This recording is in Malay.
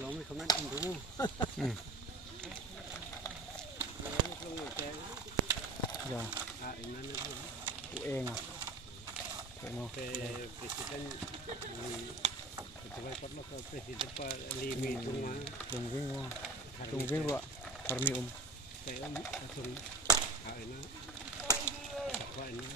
เราไม่คำนั้นรู้ลงแกงอย่าอีกนั้นนะกูเองอ่ะpresiden ketua kota ke presiden Pak Limi tungguin Pak Parmi saya langsung ini